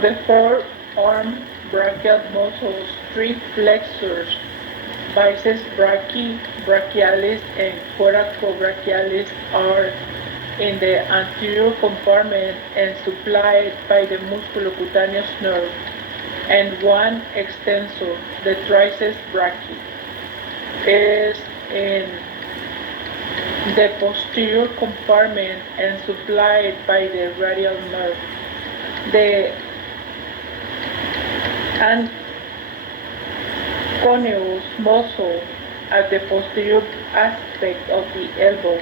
Of the forearm brachial muscles, three flexors, biceps brachialis and coracobrachialis, are in the anterior compartment and supplied by the musculocutaneous nerve, and one extensor, the triceps brachii, is in the posterior compartment and supplied by the radial nerve. The anconeus muscle at the posterior aspect of the elbow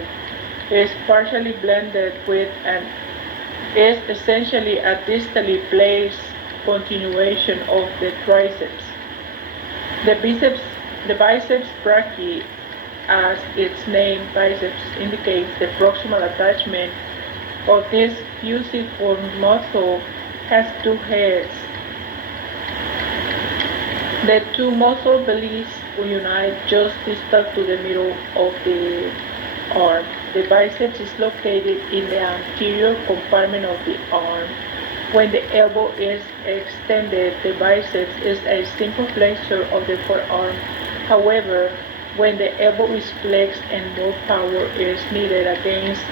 is partially blended with and is essentially a distally placed continuation of the triceps. The biceps brachii, as its name biceps indicates, the proximal attachment of this fusiform muscle has two heads. The two muscle bellies unite just distal to the middle of the arm. The biceps is located in the anterior compartment of the arm. When the elbow is extended, the biceps is a simple flexor of the forearm. However, when the elbow is flexed and more power is needed against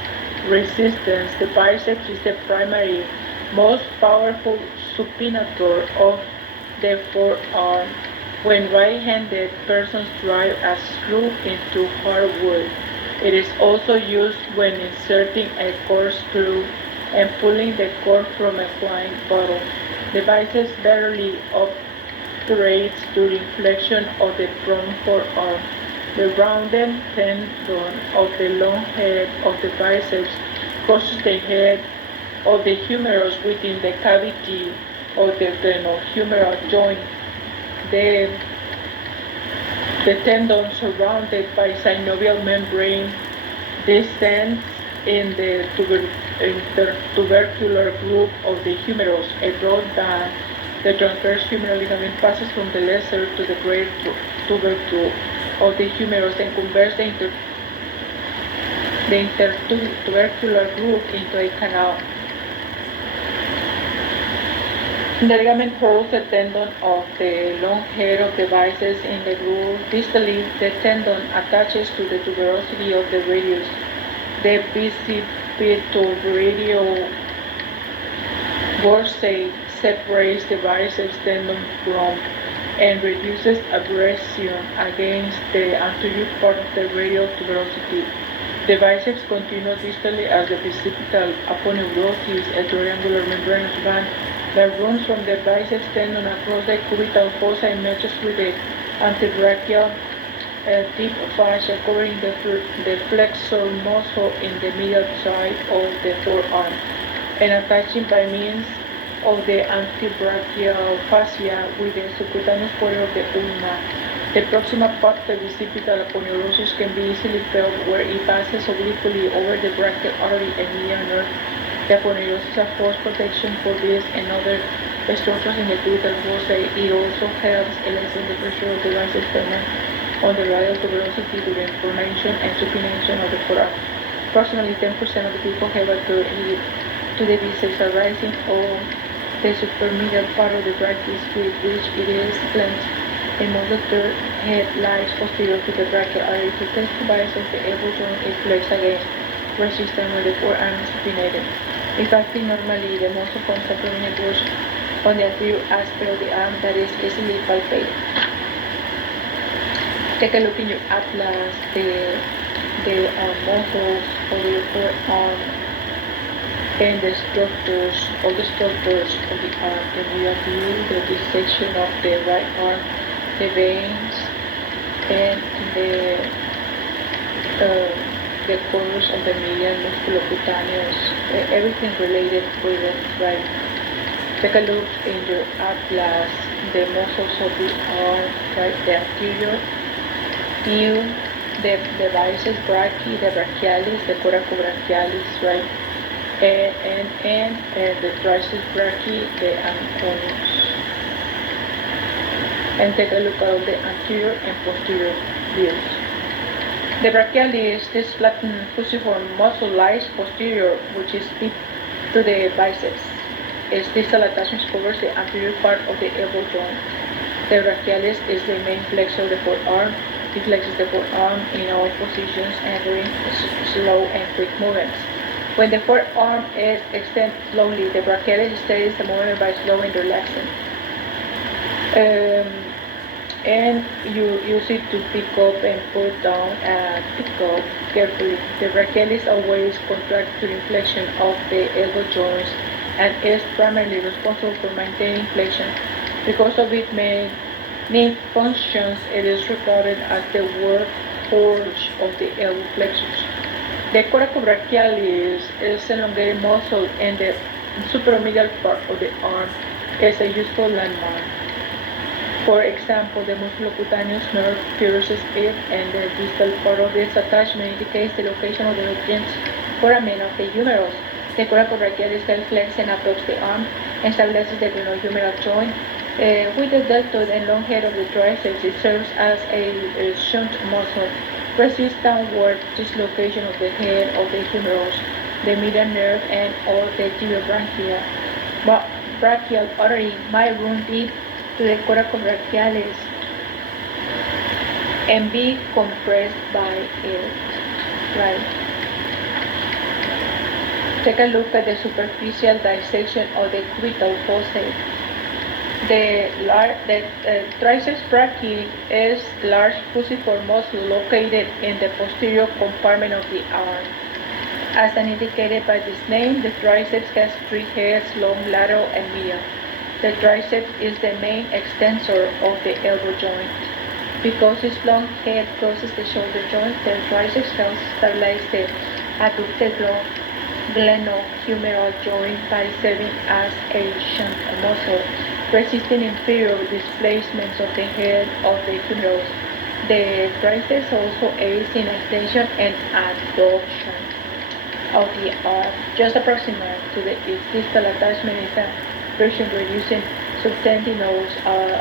resistance, the biceps is the primary, most powerful supinator of the forearm. When right-handed persons drive a screw into hardwood, it is also used when inserting a corkscrew and pulling the cork from a wine bottle. The biceps barely operates during flexion of the front forearm. The rounded tendon of the long head of the biceps crosses the head of the humerus within the cavity of the glenohumeral joint. The tendon, surrounded by synovial membrane, descends in the tubercular groove of the humerus. A broad band, the transverse humeral ligament, passes from the lesser to the greater tubercle of the humerus and converts the intertubercular groove into a canal. The ligament holds the tendon of the long head of the biceps in the groove. Distally, the tendon attaches to the tuberosity of the radius. The bicipitobrachial bursate separates the biceps tendon from and reduces abrasion against the anterior part of the radial tuberosity. The biceps continue distally as the bicipital aponeurosis, a triangular membranous band that runs from the biceps tendon across the cubital fossa and matches with the antebrachial deep fascia covering the flexor muscle in the medial side of the forearm and attaching by means of the antebrachial fascia with the subcutaneous border of the ulna. The proximal part of the bicipital aponeurosis can be easily felt where it passes obliquely over the brachial artery and medial nerve. The aponeurosis affords protection for this and other structures in the cubital fossa. It also helps lessen the pressure of the biceps tendon on the radial tuberosity during pronation and supination of the forearm. Approximately 10% of the people have occurred to the biceps arising of the supermedial part of the brachius with which it is clenched. A most of the head lies posterior to the brachial artery. To test the biceps, the elbow joint is flexed against resistance when the forearm is supinated. If acting normally, the muscle forms a prominent bush on the anterior aspect of the arm that is easily palpated. Take a look in your atlas, the muscles of your forearm and the structures of the arm. Then we have view the dissection of the right arm, the veins, and the course of the medial musculocutaneous, everything related with it, right? Take a look in your atlas, the muscles of the arm, right? The anterior view, the biceps brachii, the brachialis, the coracobrachialis, right? And the triceps brachii, the anconeus. And take a look at the anterior and posterior views. The brachialis, this flattened fusiform muscle lies posterior, which is deep to the biceps. Its distal attachment covers the anterior part of the elbow joint. The brachialis is the main flexor of the forearm. It flexes the forearm in all positions and during slow and quick movements. When the forearm is extended slowly, the brachialis steadies the movement by slowing and relaxing. And you use it to pick up and put down and pick up carefully. The brachialis always contracts to the inflection of the elbow joints and is primarily responsible for maintaining flexion. Because of its many functions, it is regarded as the workhorse of the elbow flexors. The coracobrachialis is an elongated muscle in the superomedial part of the arm. It's a useful landmark. For example, the musculocutaneous nerve pierces it, and the distal part of its attachment indicates the location of the nutrients foramen of the humerus. The coracobrachialis helps flex and abducts the arm and stabilizes the glenohumeral joint. With the deltoid and long head of the triceps, it serves as a shunt muscle. Resists downward dislocation of the head of the humerus, the median nerve, and all the tibiobranchia. Brachial artery might run deep to the coracobrachialis and be compressed by it. Right. Take a look at the superficial dissection of the cubital fossa. The triceps brachii is a large fusiform muscle located in the posterior compartment of the arm. As indicated by this name, the triceps has three heads, long, lateral, and medial. The triceps is the main extensor of the elbow joint. Because its long head crosses the shoulder joint, the triceps helps stabilize the adductor glenohumeral joint by serving as a shunt muscle, resisting inferior displacements of the head of the humerus. The triceps also aids in extension and adduction of the arm. Just approximate to its distal attachment is a version reducing subtendinous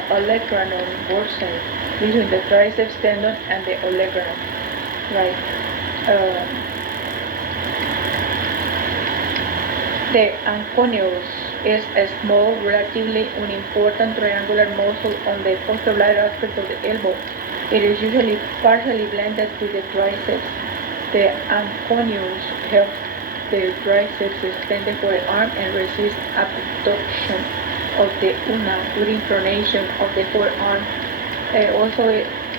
olecranon bursae between the triceps tendon and the olecranon. Right. The anconeus is a small, relatively unimportant triangular muscle on the posterolateral aspect of the elbow. It is usually partially blended with the triceps. The anconeus helps the triceps extend the forearm and resist abduction of the ulna during pronation of the forearm.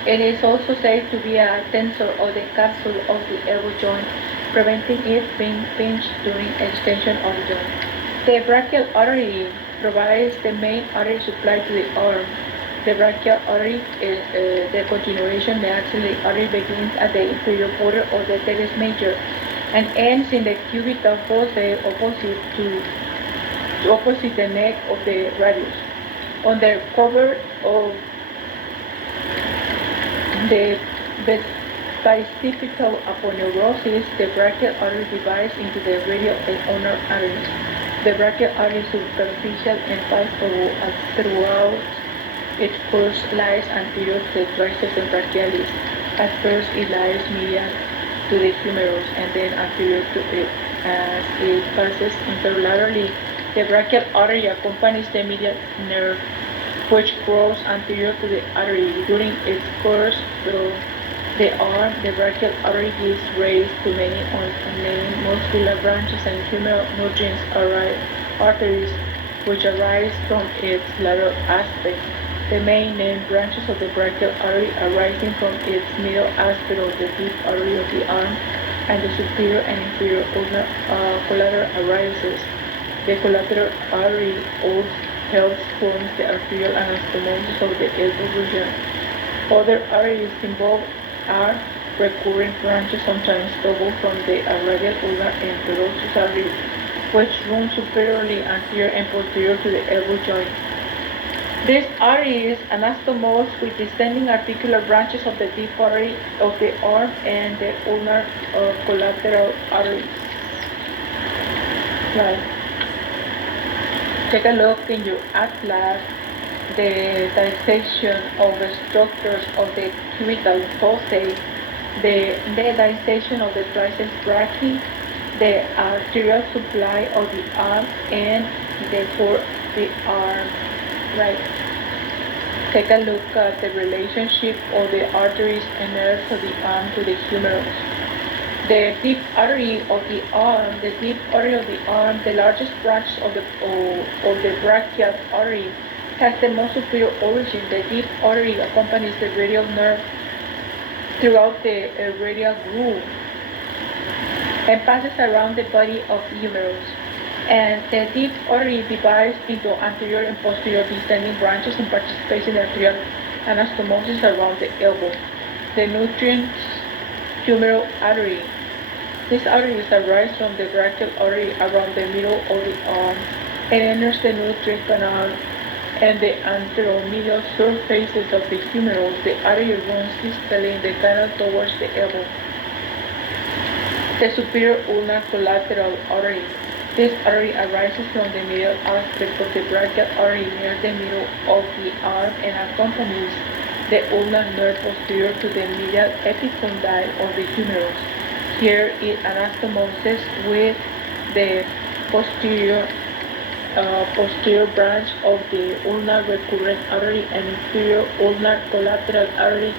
It is also said to be a tensor of the capsule of the elbow joint, preventing it being pinched during extension of the joint. The brachial artery provides the main artery supply to the arm. The brachial artery is the continuation. The axillary artery begins at the inferior border of the teres major and ends in the cubital fossa opposite the neck of the radius. Under cover of the bicipital aponeurosis, the brachial artery divides into the radial and ulnar arteries. The brachial artery is superficial and passes throughout its course lies anterior to the triceps and brachialis. At first it lies medial to the humerus and then anterior to it. As it passes interlaterally, the brachial artery accompanies the medial nerve, which grows anterior to the artery. During its course through the arm, the brachial artery gives rise to many unnamed muscular branches and humeral nutrients arteries, which arise from its lateral aspect. The main named branches of the brachial artery arising from its middle aspect of the deep artery of the arm and the superior and inferior ulnar collateral arises. The collateral artery also helps form the arterial anastomosis of the elbow region. Other arteries involved are recurrent branches, sometimes double, from the radial ulnar and perosus arteries, which run superiorly anterior and posterior to the elbow joint. These arteries anastomose with descending articular branches of the deep artery of the arm and the ulnar collateral arteries. Right. Take a look in your atlas, the dissection of the structures of the cubital fossa, the dissection of the triceps brachii, the arterial supply of the arm and therefore the arm, right? Take a look at the relationship of the arteries and nerves of the arm to the humerus. The deep artery of the arm, the largest branch of the brachial artery, has the most superior origin. The deep artery accompanies the radial nerve throughout the radial groove and passes around the body of the humerus. And the deep artery divides into anterior and posterior descending branches and participates in the arterial anastomosis around the elbow. The nutrients humeral artery. This artery arises from the brachial artery around the middle of the arm and enters the nutrient canal and the anteromedial surfaces of the humerus. The artery runs distally in the canal towards the elbow. The superior ulnar collateral artery. This artery arises from the medial aspect of the brachial artery near the middle of the arm and accompanies the ulnar nerve posterior to the medial epicondyle of the humerus. Here it anastomoses with the posterior branch of the ulnar recurrent artery and inferior ulnar collateral artery,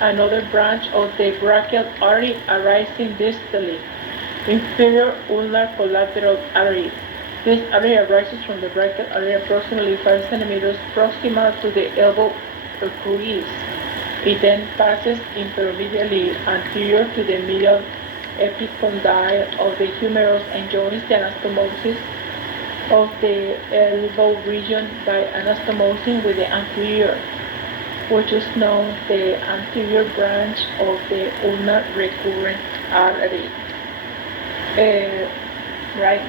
another branch of the brachial artery arising distally. Inferior ulnar collateral artery. This artery arises from the brachial artery approximately 5 cm proximal to the elbow crease. It then passes intermediately anterior to the medial epicondyle of the humerus and joins the anastomosis of the elbow region by anastomosing with the anterior, which is known as the anterior branch of the ulnar recurrent artery. Right?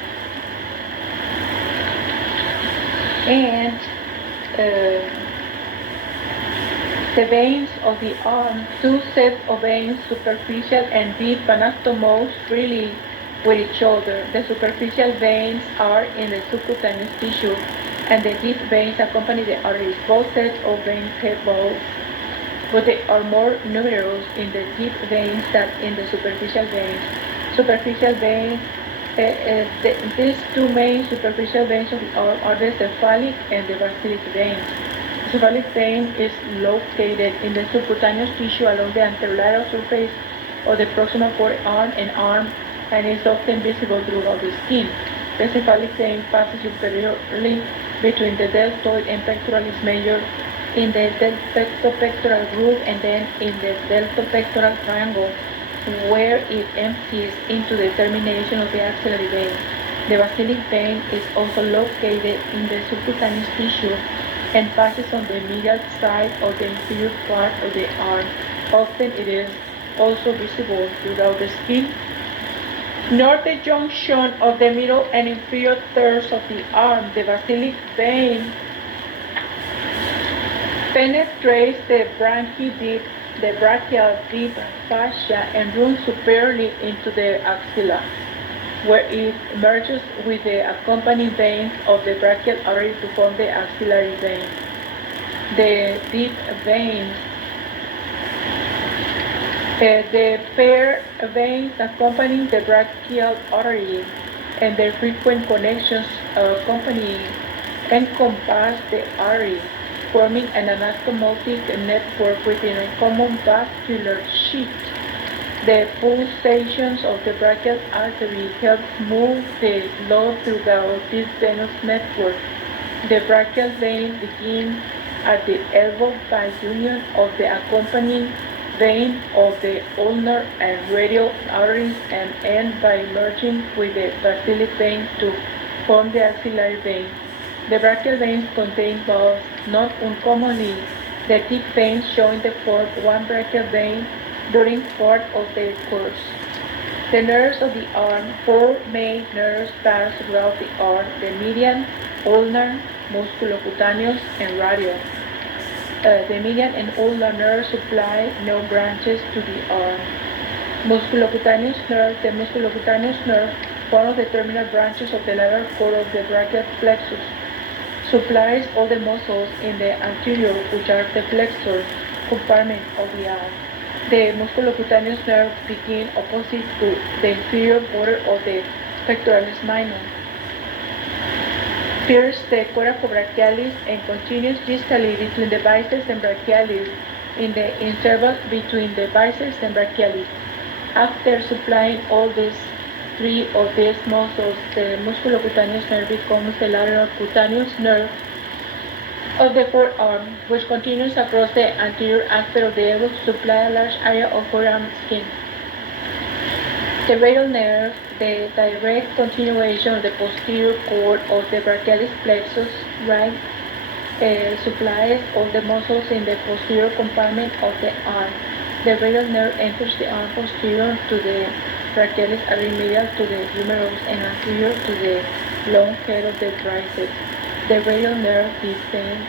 And the veins of the arm, two sets of veins, superficial and deep, anastomose freely with each other. The superficial veins are in the subcutaneous tissue, and the deep veins accompany the arteries. Both sets of veins have both, but they are more numerous in the deep veins than in the superficial veins. Superficial veins, these two main superficial veins of the arm are the cephalic and the basilic veins. The cephalic vein is located in the subcutaneous tissue along the anterolateral surface of the proximal forearm and arm and is often visible throughout the skin. The cephalic vein passes superiorly between the deltoid and pectoralis major in the deltopectoral groove and then in the deltopectoral triangle, where it empties into the termination of the axillary vein. The basilic vein is also located in the subcutaneous tissue and passes on the medial side of the inferior part of the arm. Often it is also visible throughout the skin. Near the junction of the middle and inferior thirds of the arm, the basilic vein penetrates the brachial deep fascia and runs superiorly into the axilla, where it merges with the accompanying veins of the brachial artery to form the axillary vein. The deep veins, the pair veins accompanying the brachial artery and their frequent connections encompass the artery, forming an anastomotic network within a common vascular sheath. The pulsations of the brachial artery help move the blood throughout this venous network. The brachial vein begins at the elbow by union of the accompanying vein of the ulnar and radial arteries and end by merging with the basilic vein to form the axillary vein. The brachial veins contain both, not uncommonly, the deep veins showing the form one brachial vein during part of their course. The nerves of the arm, four main nerves pass throughout the arm: the median, ulnar, musculocutaneous, and radial. The median and ulnar nerves supply no branches to the arm. Musculocutaneous nerve, the musculocutaneous nerve, one of the terminal branches of the lateral cord of the brachial plexus, supplies all the muscles in the anterior, which are the flexor compartment of the arm. The musculocutaneous nerve begins opposite to the inferior border of the pectoralis minor. Pierces the coracobrachialis and continues distally between the biceps and brachialis in the interval between the biceps and brachialis. After supplying all these three of these muscles, the musculocutaneous nerve becomes the lateral cutaneous nerve of the forearm, which continues across the anterior aspect of the elbow to supply a large area of forearm skin. The radial nerve, the direct continuation of the posterior cord of the brachialis plexus, right, supplies all the muscles in the posterior compartment of the arm. The radial nerve enters the arm posterior to the brachialis artery, medial to the humerus, and anterior to the long head of the triceps. The radial nerve descends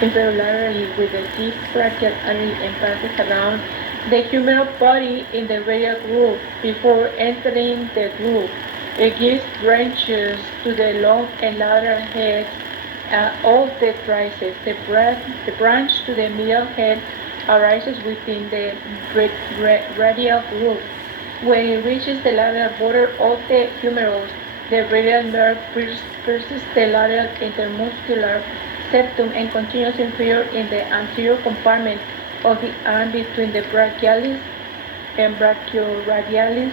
inferiorly with the deep brachial artery and passes around the humeral body in the radial groove. Before entering the groove, it gives branches to the long and lateral heads of the triceps. The branch to the medial head arises within the radial groove. When it reaches the lateral border of the humerus, the radial nerve pierces the lateral intermuscular septum and continues inferior in the anterior compartment of the arm between the brachialis and brachioradialis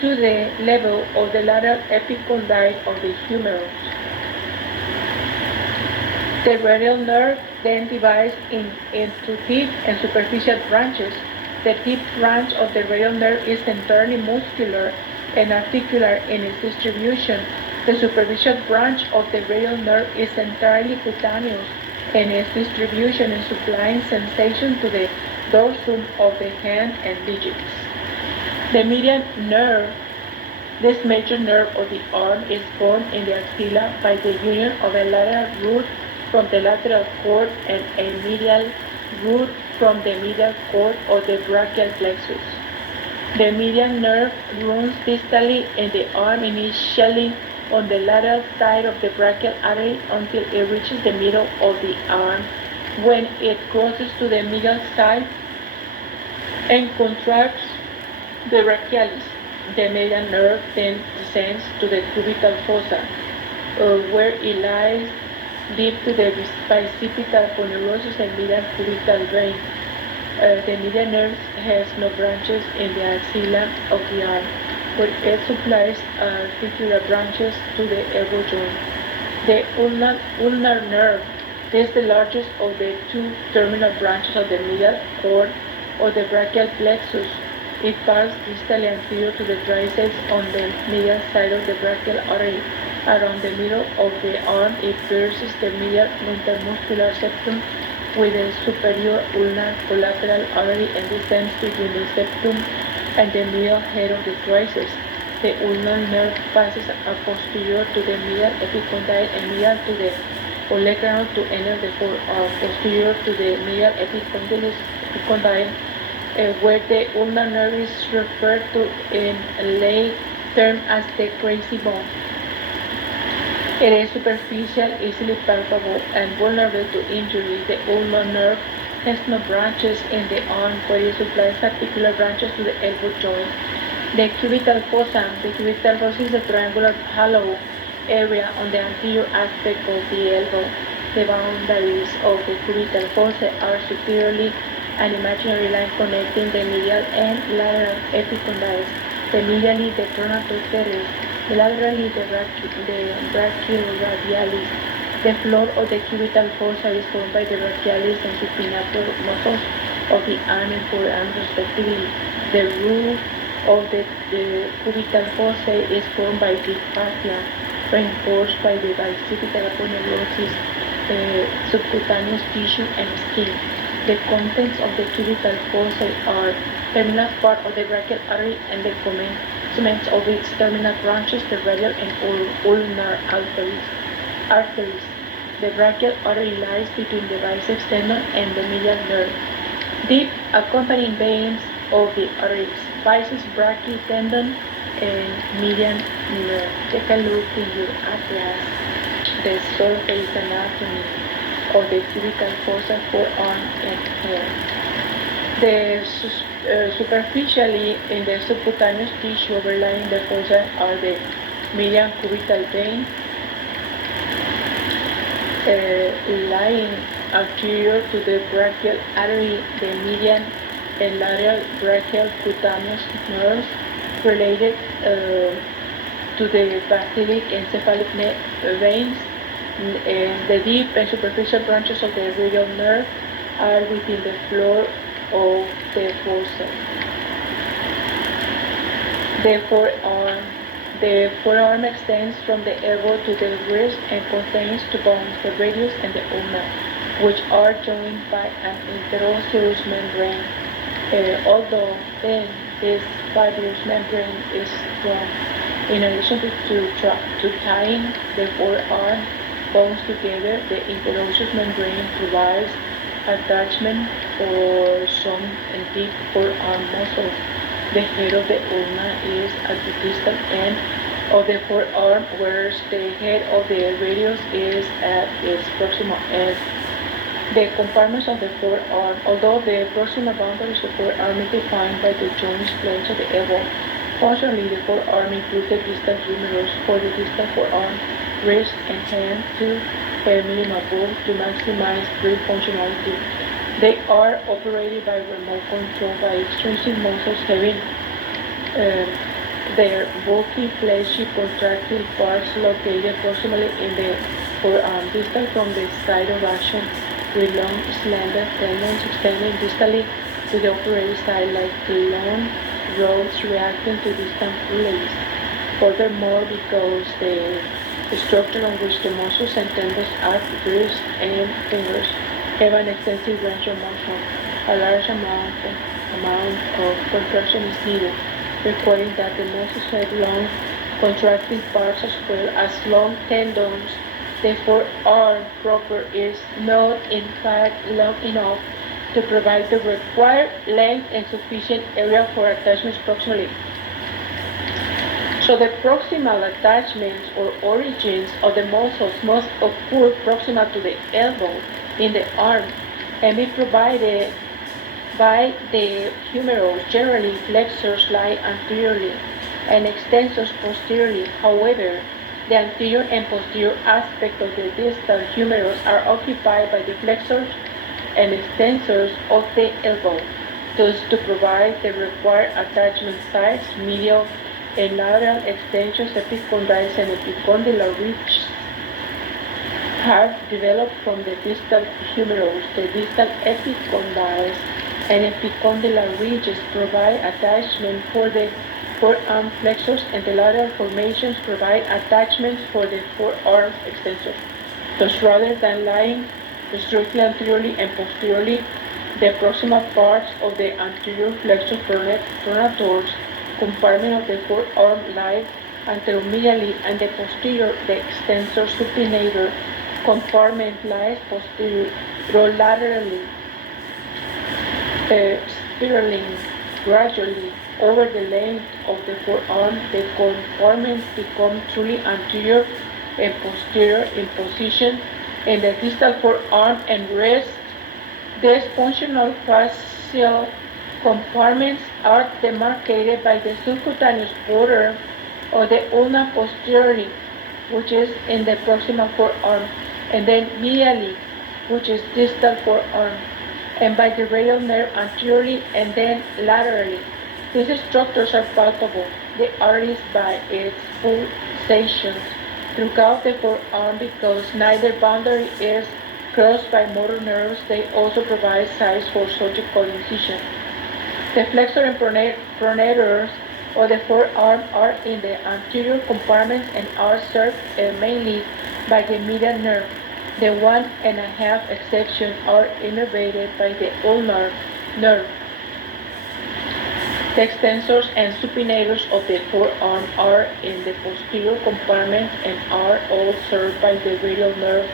to the level of the lateral epicondyle of the humerus. The radial nerve then divides into deep and superficial branches. The deep branch of the radial nerve is entirely muscular and articular in its distribution. The superficial branch of the radial nerve is entirely cutaneous in its distribution and supplying sensation to the dorsum of the hand and digits. The median nerve, this major nerve of the arm, is formed in the axilla by the union of a lateral root from the lateral cord and a medial root from the medial cord of the brachial plexus. The median nerve runs distally in the arm, initially on the lateral side of the brachial artery until it reaches the middle of the arm, when it crosses to the medial side and contracts the brachialis. The median nerve then descends to the cubital fossa, where it lies deep to the bicipital aponeurosis and medial cubital vein. The median nerve has no branches in the axilla of the arm, but it supplies articular branches to the elbow joint. The ulnar nerve is the largest of the two terminal branches of the medial cord of the brachial plexus. It passes distally anterior to the triceps on the medial side of the brachial artery. Around the middle of the arm, it pierces the medial intermuscular septum with the superior ulnar collateral artery and descends between the septum and the medial head of the triceps. The ulnar nerve passes posterior to the medial epicondyle and medial to the olecranon to enter the forearm, posterior to the medial epicondyle, where the ulnar nerve is referred to in lay terms as the crazy bone. It is superficial, easily palpable, and vulnerable to injury. The ulnar nerve has no branches in the arm, but it supplies articular branches to the elbow joint. The cubital fossa. The cubital fossa is a triangular hollow area on the anterior aspect of the elbow. The boundaries of the cubital fossa are superiorly an imaginary line connecting the medial and lateral epicondyles. The medially, the pronator teres. Laterally, the brachioradialis. The floor of the cubital fossa is formed by the brachialis and supinator muscles of the arm and forearm respectively. The roof of the cubital fossa is formed by deep fascia, reinforced by the bicipital aponeurosis, subcutaneous tissue, and skin. The contents of the cubital fossa are terminal part of the brachial artery and the commencements of its terminal branches, the radial and ulnar arteries. The brachial artery lies between the biceps tendon and the medial nerve. Deep accompanying veins of the arteries, biceps brachii tendon, and median nerve. Take a look in your atlas, the surface anatomy of the cubital fossa, forearm, and head. The Superficially, in the subcutaneous tissue overlying the fossa are the median cubital vein, lying anterior to the brachial artery, the median and lateral brachial cutaneous nerves related to the basilic encephalic veins, and the deep and superficial branches of the radial nerve are within the floor of the fossa. The forearm extends from the elbow to the wrist and contains two bones, the radius and the ulna, which are joined by an interosseous membrane. Although then this fibrous membrane is strong, in addition to tying the forearm bones together, the interosseous membrane provides attachment for some deep forearm muscles. The head of the ulna is at the distal end of the forearm, whereas the head of the radius is at its proximal end. The compartments of the forearm, although the proximal boundaries of the forearm is defined by the joint planes of the elbow, functionally the forearm includes the distal humerus for the distal forearm, wrist, and hand to minimum both to maximize grip functionality. They are operated by remote control by extrinsic muscles having their bulky, fleshy, contractile parts located proximally in the forearm, distal from the site of action, with long, slender tendons extending distally to the operating side like long rods reacting to distant pulleys. Furthermore, because the structure on which the muscles and tendons act, wrists and fingers, have an extensive range of motion, a large amount of contraction is needed, requiring that the muscles have long contracting parts as well as long tendons. The forearm proper is not in fact long enough to provide the required length and sufficient area for attachments proximally. So the proximal attachments or origins of the muscles must occur proximal to the elbow in the arm and be provided by the humerus. Generally, flexors lie anteriorly and extensors posteriorly. However, the anterior and posterior aspect of the distal humerus are occupied by the flexors and extensors of the elbow, thus to provide the required attachment sites, medial and lateral extensions, epicondyles and epicondylar ridges have developed from the distal humerus. The distal epicondyles and epicondylar ridges provide attachment for the forearm flexors, and the lateral formations provide attachments for the forearm extensors. Thus, rather than lying strictly anteriorly and posteriorly, the proximal parts of the anterior flexor pronators compartment of the forearm lie anteromedially, and the posterior, the extensor supinator compartment lies posterolaterally, spiraling gradually over the length of the forearm. The compartments become truly anterior and posterior in position in the distal forearm and wrist. These functional fascial compartments are demarcated by the subcutaneous border of the ulna posteriorly, which is in the proximal forearm, and then medially, which is distal forearm, and by the radial nerve anteriorly and then laterally. These structures are palpable, the arteries by its pulsations throughout the forearm. Because neither boundary is crossed by motor nerves, they also provide sites for surgical incision. The flexor and pronators of the forearm are in the anterior compartments and are served mainly by the median nerve. The 1.5 exceptions are innervated by the ulnar nerve. The extensors and supinators of the forearm are in the posterior compartment and are all served by the radial nerve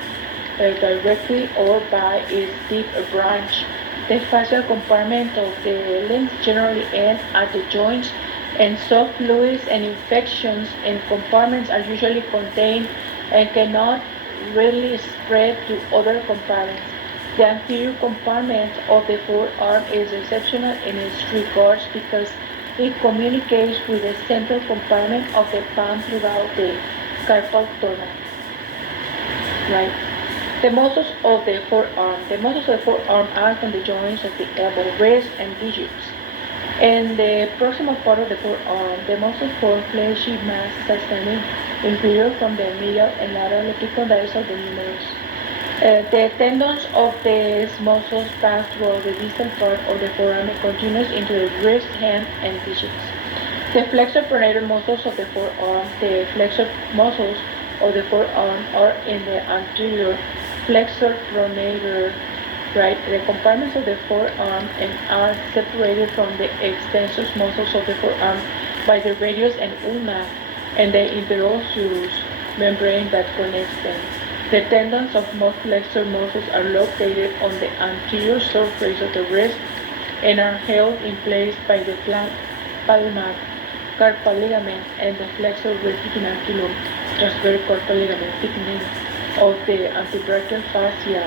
directly or by its deep branch. The fascial compartment of the limbs generally end at the joints, and soft fluids and infections in compartments are usually contained and cannot readily spread to other compartments. The anterior compartment of the forearm is exceptional in its regards because it communicates with the central compartment of the palm throughout the carpal tunnel. Right? The muscles of the forearm act on the joints of the elbow, wrist, and digits. In the proximal part of the forearm, the muscles form fleshy masses extending inferior from the medial and lateral epicondyles of the humerus. The tendons of these muscles pass through the distal part of the forearm and continues into the wrist, hand, and digits. The flexor pronator muscles of the forearm, are in the anterior flexor pronator, right? The compartments of the forearm and are separated from the extensor muscles of the forearm by the radius and ulna and the interosseous membrane that connects them. The tendons of most flexor muscles are located on the anterior surface of the wrist and are held in place by the palmar carpal ligament and the flexor retinaculum transverse carpal ligament thickening of the antebrachial fascia.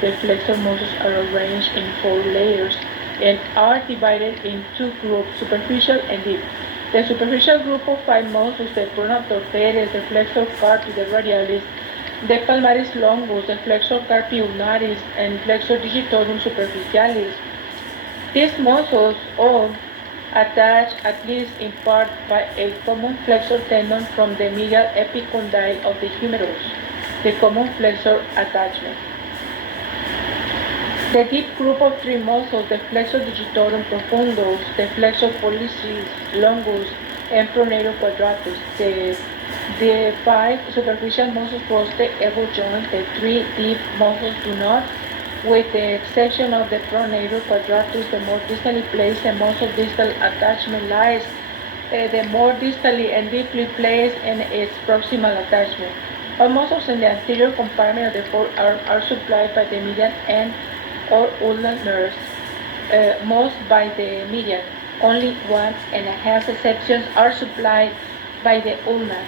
The flexor muscles are arranged in 4 layers and are divided in 2 groups, superficial and deep. The superficial group of 5 muscles, the pronator teres, the flexor carpi, the radialis, the palmaris longus, the flexor carpi ulnaris, and flexor digitorum superficialis. These muscles all attach, at least in part, by a common flexor tendon from the medial epicondyle of the humerus, the common flexor attachment. The deep group of 3 muscles, the flexor digitorum profundus, the flexor pollicis longus, and pronator quadratus. The 5 superficial muscles cross the elbow joint. The 3 deep muscles do not, with the exception of the pronator quadratus. The more distally placed the muscle distal attachment lies, the more distally and deeply placed in its proximal attachment. All muscles in the anterior compartment of the forearm are supplied by the median and or ulnar nerves, most by the median. Only 1.5 exceptions are supplied by the ulnar.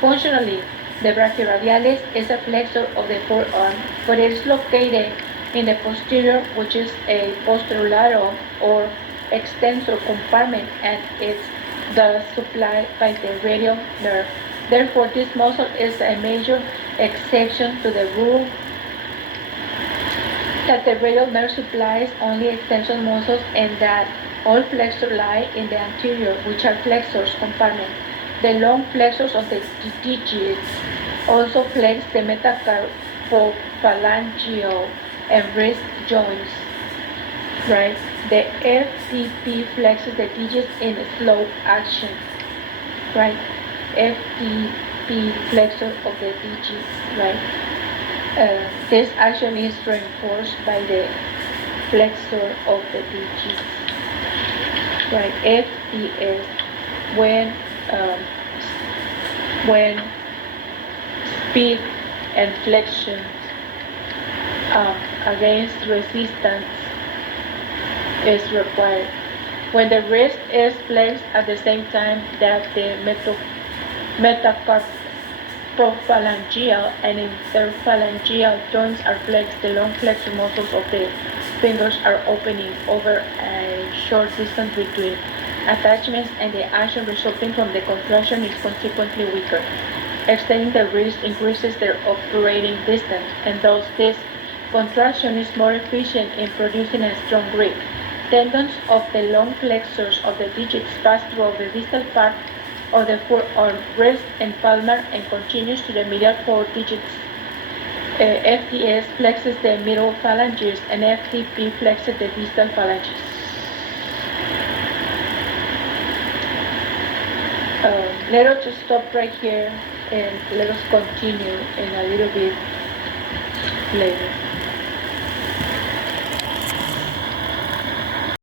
Functionally, the brachyradialis is a flexor of the forearm, but it is located in the posterior, which is a posterolateral or extensor compartment, and it's thus supplied by the radial nerve. Therefore, this muscle is a major exception to the rule that the radial nerve supplies only extensor muscles and that all flexors lie in the anterior, which are flexors compartment. The long flexors of the digits also flex the metacarpophalangeal and wrist joints, right? The FTP flexes the digits in slow action, right? FTP flexor of the digits, right? This action is reinforced by the flexor of the digits, right? FPS when speed and flexion against resistance is required. When the wrist is flexed at the same time that the metacarpophalangeal and interphalangeal joints are flexed, the long flexor muscles of the fingers are opening over a short distance between attachments, and the action resulting from the contraction is consequently weaker. Extending the wrist increases their operating distance, and thus this contraction is more efficient in producing a strong grip. Tendons of the long flexors of the digits pass through the distal part of the forearm, wrist, and palmar and continues to the medial 4 digits. FTS flexes the middle phalanges and FTP flexes the distal phalanges. Let us just stop right here and let us continue in a little bit later.